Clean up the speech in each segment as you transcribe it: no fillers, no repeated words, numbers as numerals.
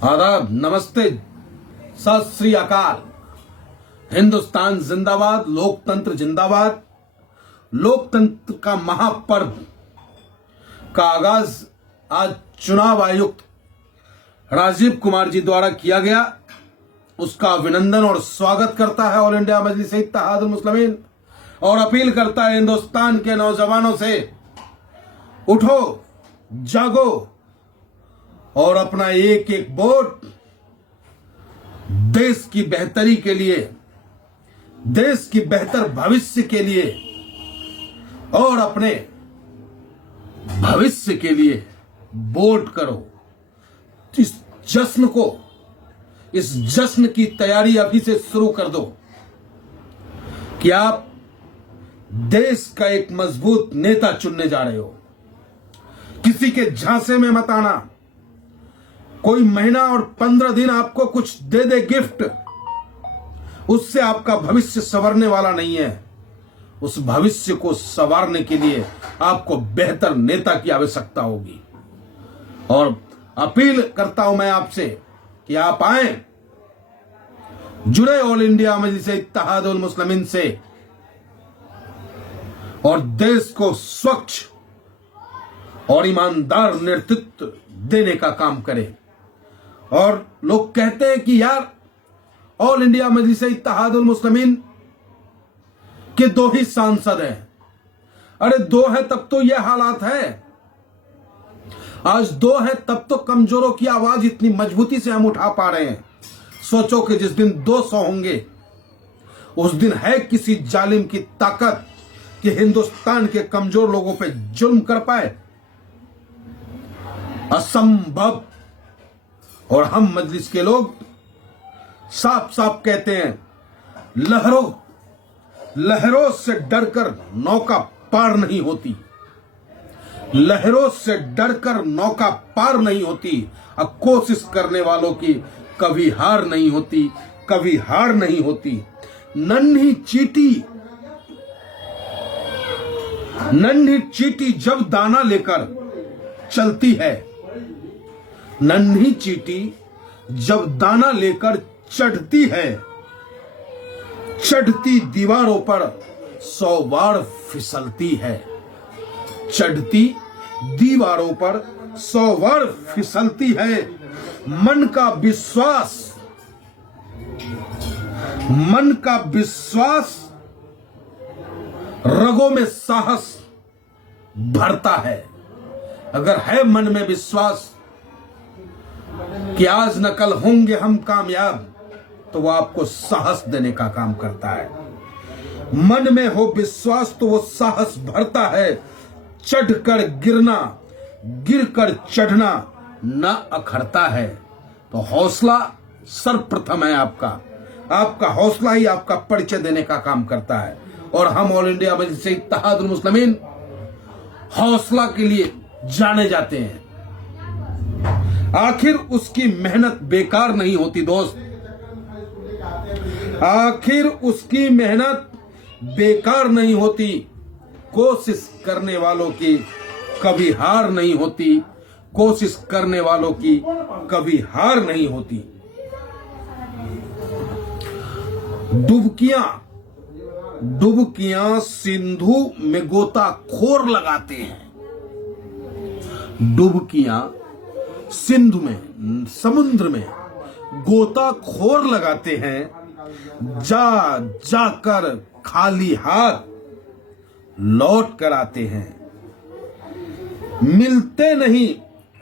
आदाब, नमस्ते, सत श्री अकाल। हिंदुस्तान जिंदाबाद, लोकतंत्र जिंदाबाद। लोकतंत्र का महापर्व का आगाज आज चुनाव आयुक्त राजीव कुमार जी द्वारा किया गया। उसका अभिनंदन और स्वागत करता है ऑल इंडिया मजलिस इत्तेहादुल मुस्लिमीन और अपील करता है हिंदुस्तान के नौजवानों से, उठो, जागो और अपना एक एक वोट देश की बेहतरी के लिए, देश की बेहतर भविष्य के लिए और अपने भविष्य के लिए वोट करो। इस जश्न को, इस जश्न की तैयारी अभी से शुरू कर दो कि आप देश का एक मजबूत नेता चुनने जा रहे हो। किसी के झांसे में मत आना। कोई महीना और 15 दिन आपको कुछ दे दे गिफ्ट, उससे आपका भविष्य संवरने वाला नहीं है। उस भविष्य को संवारने के लिए आपको बेहतर नेता की आवश्यकता होगी। और अपील करता हूं मैं आपसे कि आप आए, जुड़े ऑल इंडिया मजलिस इत्तेहादुल मुस्लिमीन से और देश को स्वच्छ और ईमानदार नेतृत्व देने का काम करें। और लोग कहते हैं कि यार ऑल इंडिया मजलिस इत्तेहादुल मुस्लिमीन के 2 ही सांसद हैं। अरे 2 है तब तो यह हालात है। आज 2 है तब तो कमजोरों की आवाज इतनी मजबूती से हम उठा पा रहे हैं। सोचो कि जिस दिन 200 होंगे उस दिन है किसी जालिम की ताकत कि हिंदुस्तान के कमजोर लोगों पे जुल्म कर पाए? असंभव। और हम मजलिस के लोग साफ साफ कहते हैं, लहरों से डरकर नौका पार नहीं होती। लहरों से डरकर नौका पार नहीं होती। अब कोशिश करने वालों की कभी हार नहीं होती, कभी हार नहीं होती। नन्ही चींटी जब दाना लेकर चलती है, नन्ही चींटी जब दाना लेकर चढ़ती है, चढ़ती दीवारों पर 100 बार फिसलती है। चढ़ती दीवारों पर 100 बार फिसलती है। मन का विश्वास रगों में साहस भरता है। अगर है मन में विश्वास कि आज न कल होंगे हम कामयाब, तो वो आपको साहस देने का काम करता है। मन में हो विश्वास तो वो साहस भरता है। चढ़कर गिरना, गिरकर चढ़ना न अखरता है। तो हौसला सर्वप्रथम है आपका हौसला ही आपका परिचय देने का काम करता है। और हम ऑल इंडिया मजलिस इत्तेहादुल मुस्लिमीन हौसला के लिए जाने जाते हैं। आखिर उसकी मेहनत बेकार नहीं होती दोस्त। आखिर उसकी मेहनत बेकार नहीं होती। कोशिश करने वालों की कभी हार नहीं होती। कोशिश करने वालों की कभी हार नहीं होती। डुबकियां सिंधु में गोताखोर लगाते हैं। डुबकियां सिंधु में, समुद्र में गोताखोर लगाते हैं। जाकर खाली हाथ लौट कर आते हैं। मिलते नहीं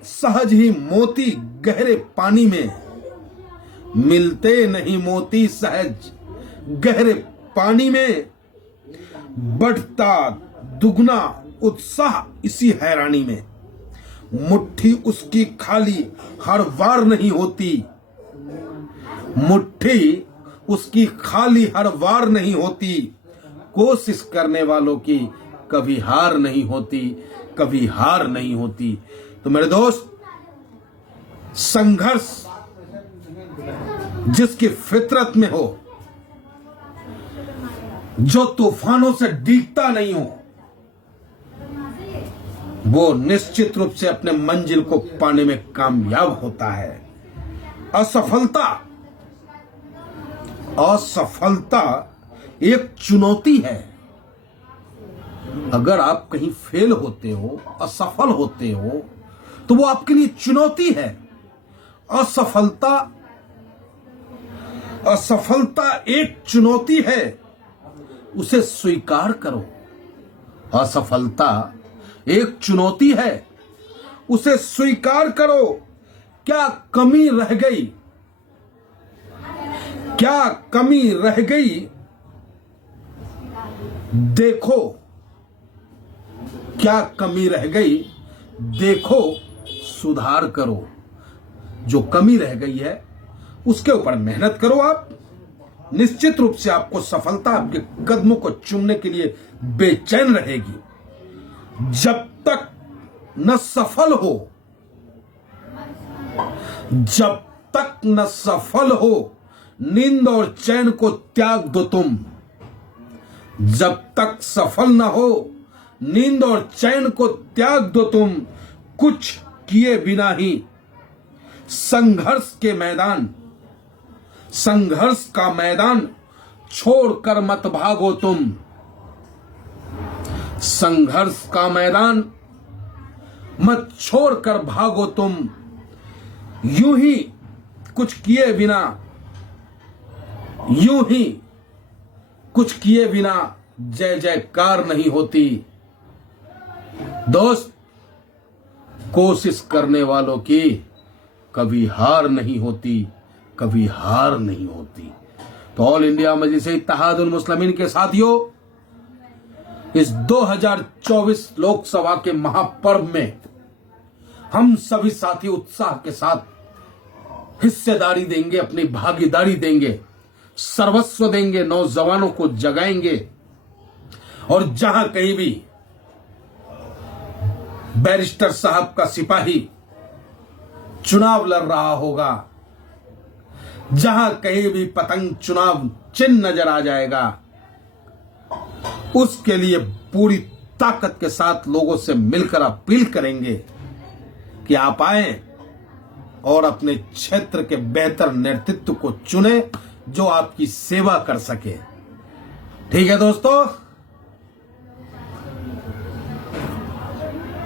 सहज ही मोती गहरे पानी में। मिलते नहीं मोती सहज गहरे पानी में। बढ़ता दुगना उत्साह इसी हैरानी में। मुट्ठी उसकी खाली हर बार नहीं होती। मुट्ठी उसकी खाली हर बार नहीं होती। कोशिश करने वालों की कभी हार नहीं होती, कभी हार नहीं होती। तो मेरे दोस्त, संघर्ष जिसकी फितरत में हो, जो तूफानों से डीगता नहीं हो, वो निश्चित रूप से अपने मंजिल को पाने में कामयाब होता है। असफलता असफलता एक चुनौती है। अगर आप कहीं फेल होते हो, असफल होते हो, तो वो आपके लिए चुनौती है। असफलता एक चुनौती है, उसे स्वीकार करो। असफलता एक चुनौती है, उसे स्वीकार करो। क्या कमी रह गई? क्या कमी रह गई? देखो, क्या कमी रह गई? देखो, सुधार करो। जो कमी रह गई है उसके ऊपर मेहनत करो। आप निश्चित रूप से आपको सफलता आपके कदमों को चूमने के लिए बेचैन रहेगी। जब तक न सफल हो, जब तक न सफल हो, नींद और चैन को त्याग दो तुम। जब तक सफल न हो, नींद और चैन को त्याग दो तुम। कुछ किए बिना ही संघर्ष का मैदान छोड़कर मत भागो तुम। संघर्ष का मैदान मत छोड़कर भागो तुम। यूं ही कुछ किए बिना जय जयकार नहीं होती। दोस्त, कोशिश करने वालों की कभी हार नहीं होती, कभी हार नहीं होती। तो ऑल इंडिया मजलिस इत्तेहादुल मुस्लिमीन के साथियों, इस 2024 लोकसभा के महापर्व में हम सभी साथी उत्साह के साथ हिस्सेदारी देंगे, अपनी भागीदारी देंगे, सर्वस्व देंगे, नौजवानों को जगाएंगे। और जहां कहीं भी बैरिस्टर साहब का सिपाही चुनाव लड़ रहा होगा, जहां कहीं भी पतंग चुनाव चिन्ह नजर आ जाएगा, उसके लिए पूरी ताकत के साथ लोगों से मिलकर अपील करेंगे कि आप आए और अपने क्षेत्र के बेहतर नेतृत्व को चुने जो आपकी सेवा कर सके। ठीक है दोस्तों,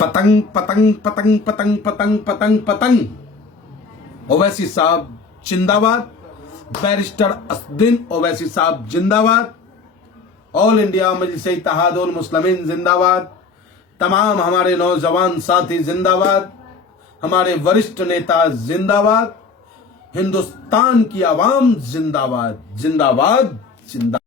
पतंग पतंग पतंग पतंग पतंग पतंग पतंग। ओवैसी साहब जिंदाबाद, बैरिस्टर असदुद्दीन ओवैसी साहब जिंदाबाद, ऑल इंडिया मजलिस इत्तेहादुल मुस्लिमीन जिंदाबाद, तमाम हमारे नौजवान साथी जिंदाबाद, हमारे वरिष्ठ नेता जिंदाबाद, हिंदुस्तान की आवाम जिंदाबाद जिंदाबाद जिंदाबाद।